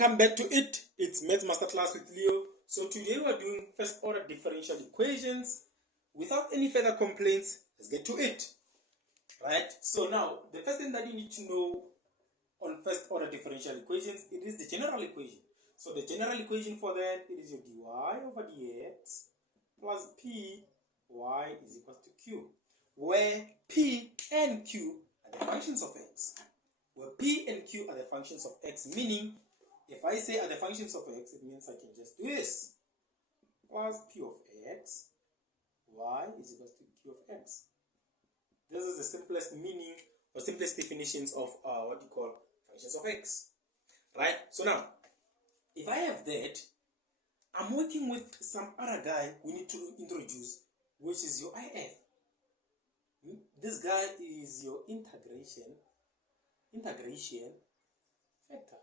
Welcome back to it. It's Maths Masterclass with Leo. So today we're doing first order differential equations. Without any further complaints, let's get to it. Right? So now, the first thing that you need to know on first order differential equations, it is the general equation. So the general equation for that, it is your dy over dx plus p y is equal to q, where p and q are the functions of x. Where p and q are the functions of x, meaning if I say are the functions of x, it means I can just do this. Plus p of x, y is equal to q of x. This is the simplest meaning or simplest definitions of what you call functions of x. Right? So now, if I have that, I'm working with some other guy we need to introduce, which is your if. This guy is your integration factor.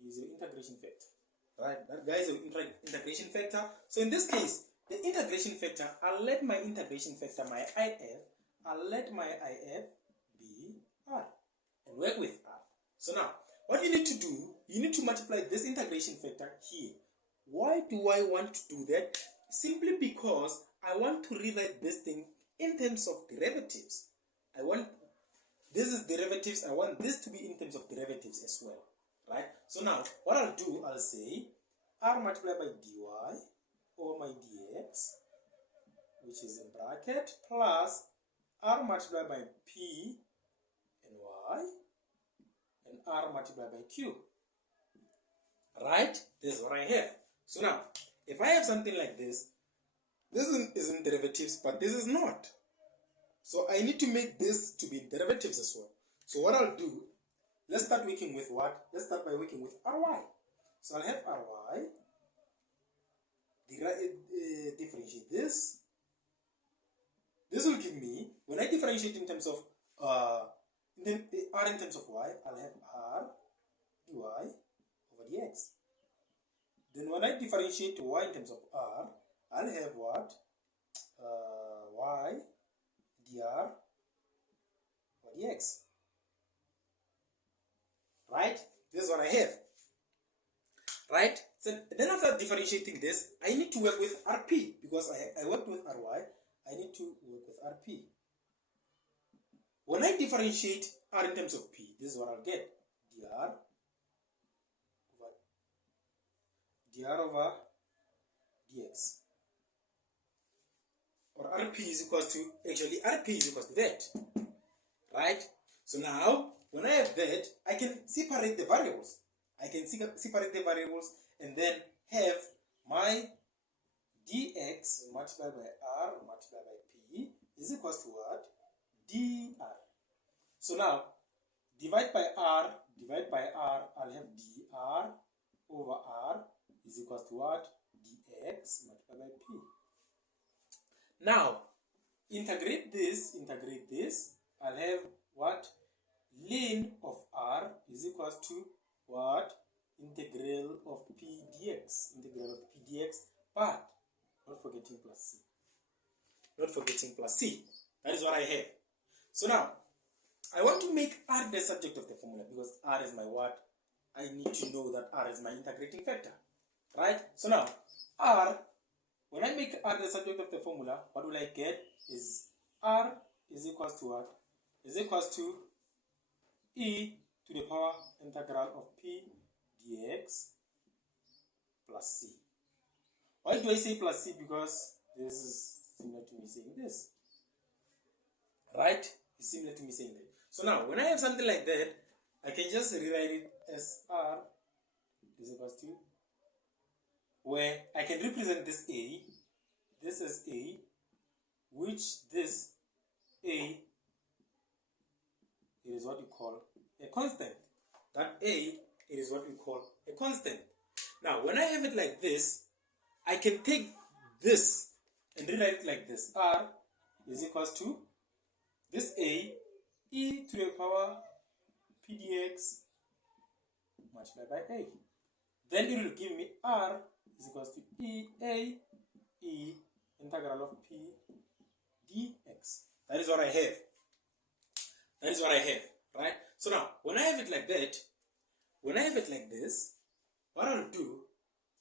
Is your integration factor, right? That guy is your integration factor. So in this case, the integration factor, I'll let my integration factor, my if, I'll let my if be r and work with r. So now, what you need to do, you need to multiply this integration factor here. Why do I want to do that? Simply because I want to rewrite this thing in terms of derivatives. This is derivatives, I want this to be in terms of derivatives as well. Right? So now, what I'll do, I'll say r multiplied by dy over my dx, which is in bracket, plus r multiplied by p and y, and r multiplied by q. Right? This is what I have. So now, if I have something like this isn't derivatives, but this is not. So I need to make this to be derivatives as well. So what I'll do, let's start working with what? Let's start by working with ry. So I'll have ry, differentiate this. This will give me, when I differentiate in terms of r in terms of y, I'll have r dy over dx. Then when I differentiate y in terms of r, I'll have what? Y dr over dx. Right? This is what I have. Right? So then after differentiating this, I need to work with rp because I worked with ry. I need to work with rp. When I differentiate r in terms of p, this is what I'll get. dr over dx. Or rp is equal to, actually rp is equal to that. Right? So now, when I have that, I can separate the variables. I can separate the variables and then have my dx multiplied by r multiplied by p is equal to what? dr. So now, divide by r, I'll have dr over r is equal to what? dx multiplied by p. Now, integrate this, I'll have what? Ln of r is equal to what? Integral of p dx. But not forgetting plus c. That is what I have. So now, I want to make r the subject of the formula because r is my what? I need to know that r is my integrating factor. Right? So now, r, when I make r the subject of the formula, what will I get? Is r is equal to what? Is equal to e to the power integral of p dx plus c. Why do I say plus c? Because this is similar to me saying this. Right? It's similar to me saying that. So now, when I have something like that, I can just rewrite it as r is equal to, where I can represent this a, this is a, which this a is what we call a constant. That a is what we call a constant. Now, when I have it like this, I can take this and rewrite it like this. R is equals to this a, e to the power p dx multiplied by a. Then it will give me r is equals to e integral of p dx. That is what I have. Right? So now, when I have it like that, when I have it like this, what I'll do,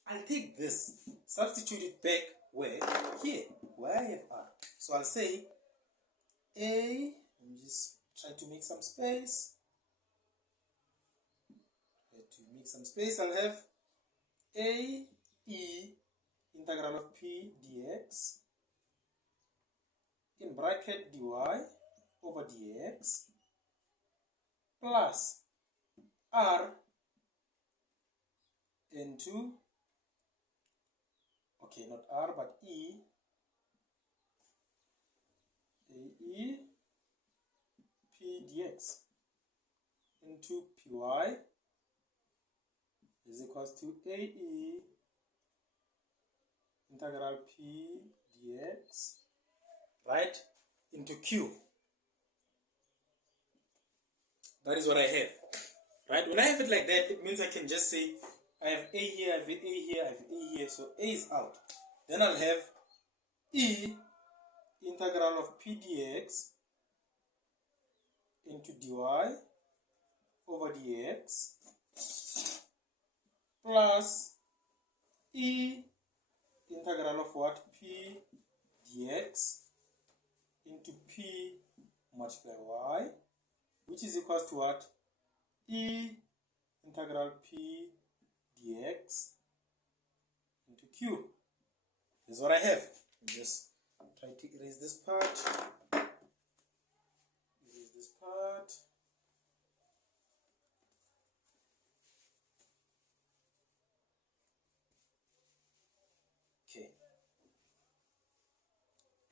I'll take this, substitute it back where? Here, where I have R. So I'll say A, let me just try to make some space. I'll have A E integral of P dx in bracket dy over dx plus R into, okay, not R but E, AE P dx into Py is equals to AE integral P dx, right, into Q. That is what I have. Right? When I have it like that, it means I can just say I have A here, I have A here, I have A here, so A is out. Then I'll have E integral of P dx into dy over dx plus E integral of what? P dx into P multiply y, which is equals to what? E integral P dx into Q. This is what I have. Just try to erase this part. Erase this part. Okay.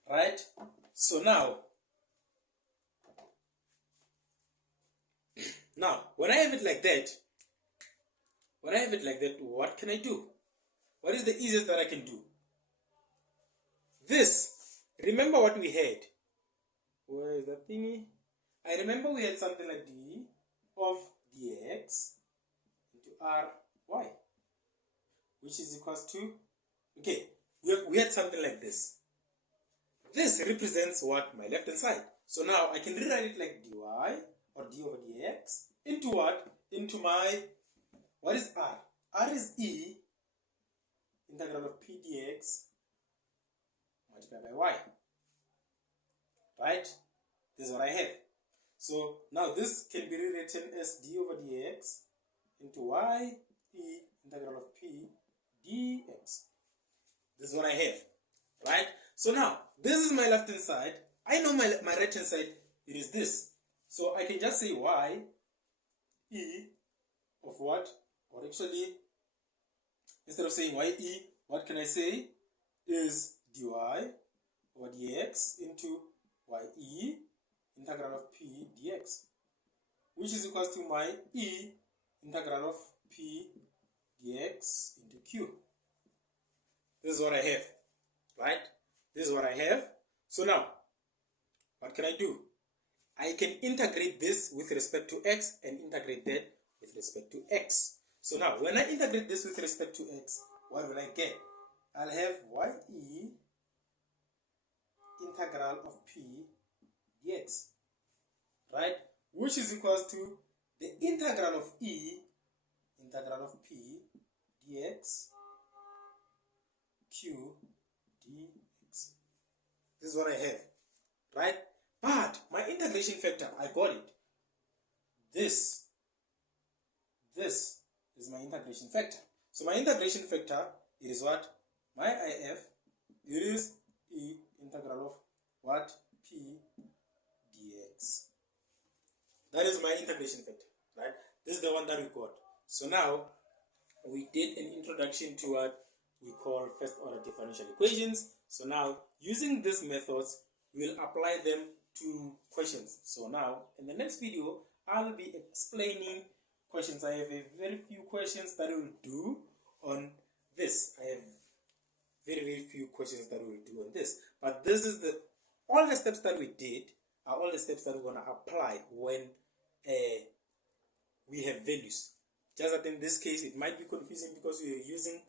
Right? So now, when I have it like that, what can I do? What is the easiest that I can do? This, remember what we had? Where is that thingy? I remember we had something like d of dx into ry, which is equals to, okay, we had something like this. This represents what? My left hand side. So now I can rewrite it like dy or d over dx into what? Into my, what is r? R is E integral of P dx multiplied by y. Right? This is what I have. So now this can be rewritten as d over dx into y E integral of P dx. This is what I have. Right? So now, this is my left hand side. I know my right hand side, it is this. So I can just say y E of what? Or actually, instead of saying y E, what can I say? Is dy over dx into y E integral of P dx, which is equals to my E integral of P dx into Q. This is what I have. Right? This is what I have. So now, what can I do? I can integrate this with respect to x and integrate that with respect to x. So now, when I integrate this with respect to x, what will I get? I'll have y integral of P dx, right? Which is equals to the integral of E integral of P dx Q dx. This is what I have, right? But my integration factor, I got it. This is my integration factor. So my integration factor, it is what? My IF, it is E integral of what? P dx. That is my integration factor, right? This is the one that we got. So now, we did an introduction to what we call first order differential equations. So now, using these methods, we'll apply them to questions. So now, in the next video, I'll be explaining questions. I have a very few questions that we'll do on this. I have very few questions that we'll do on this. But this is all the steps that we did are all the steps that we're going to apply when we have values. Just that in this case, it might be confusing because we are using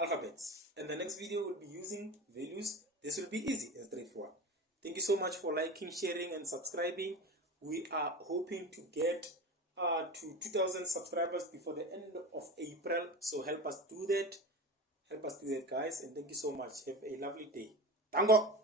alphabets. And the next video will be using values. This will be easy and straightforward. Thank you so much for liking, sharing, and subscribing. We are hoping to get to 2,000 subscribers before the end of April. So help us do that. Help us do that, guys. And thank you so much. Have a lovely day. Tango!